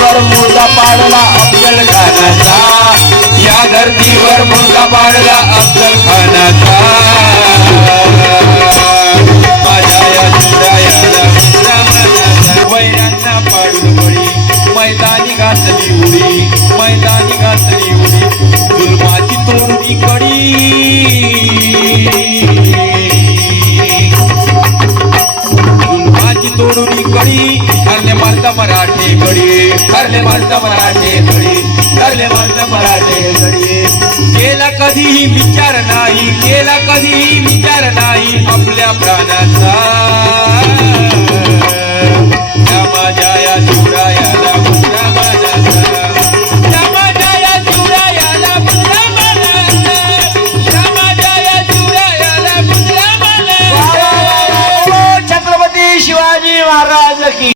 धर्तीवर मुर्दा पाडला अफजल खानाचा, या धर्तीवर मुर्दा पाडला अफजल खानाचा। माझ्या या शिवरायाला विश्रामाला वैरांना पाडून बळी, मैदानी घातली उडी, मैदानी घातली उडी, जुलमाची तोडली कडी, जुलमाची तोडली कडी, हरले मारता मराठे गडी, हरले मारता मराठे गडी, हरले मारता मराठे गडी। केला कधीही विचार नाही, केला कधीही विचार नाही आपल्या प्राणाचा।